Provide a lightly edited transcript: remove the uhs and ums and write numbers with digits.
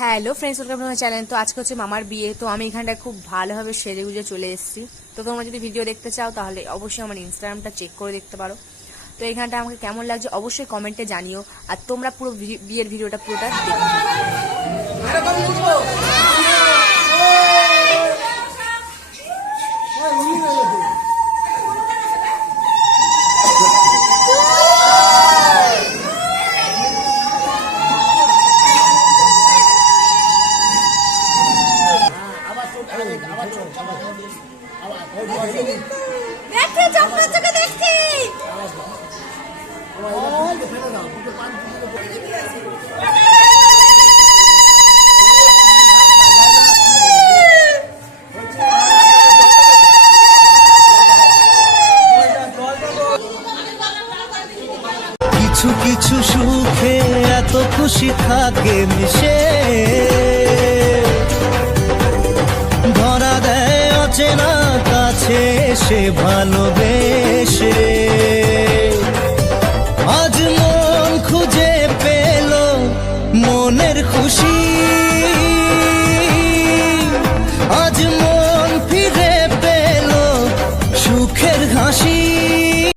Hello friends, welcome to my channel. তো আজকে হচ্ছে মামার বিয়ে, তো আমি এখানটায় খুব ভালোভাবে সেজে গুজে চলে এসেছি। তো তোমরা যদি ভিডিও দেখতে চাও তাহলে অবশ্যই আমার ইনস্টাগ্রামটা চেক করে দেখতে পারো। তো এইখানটা আমাকে কেমন লাগছে অবশ্যই কমেন্টে জানিও, আর তোমরা পুরো বিয়ের ভিডিওটা পুরোটা দেখো। কিছু কিছু সুখে এত খুশি থাকে মিশে, ধরা দেয় অচেনা কাছে সে ভালোবেসে।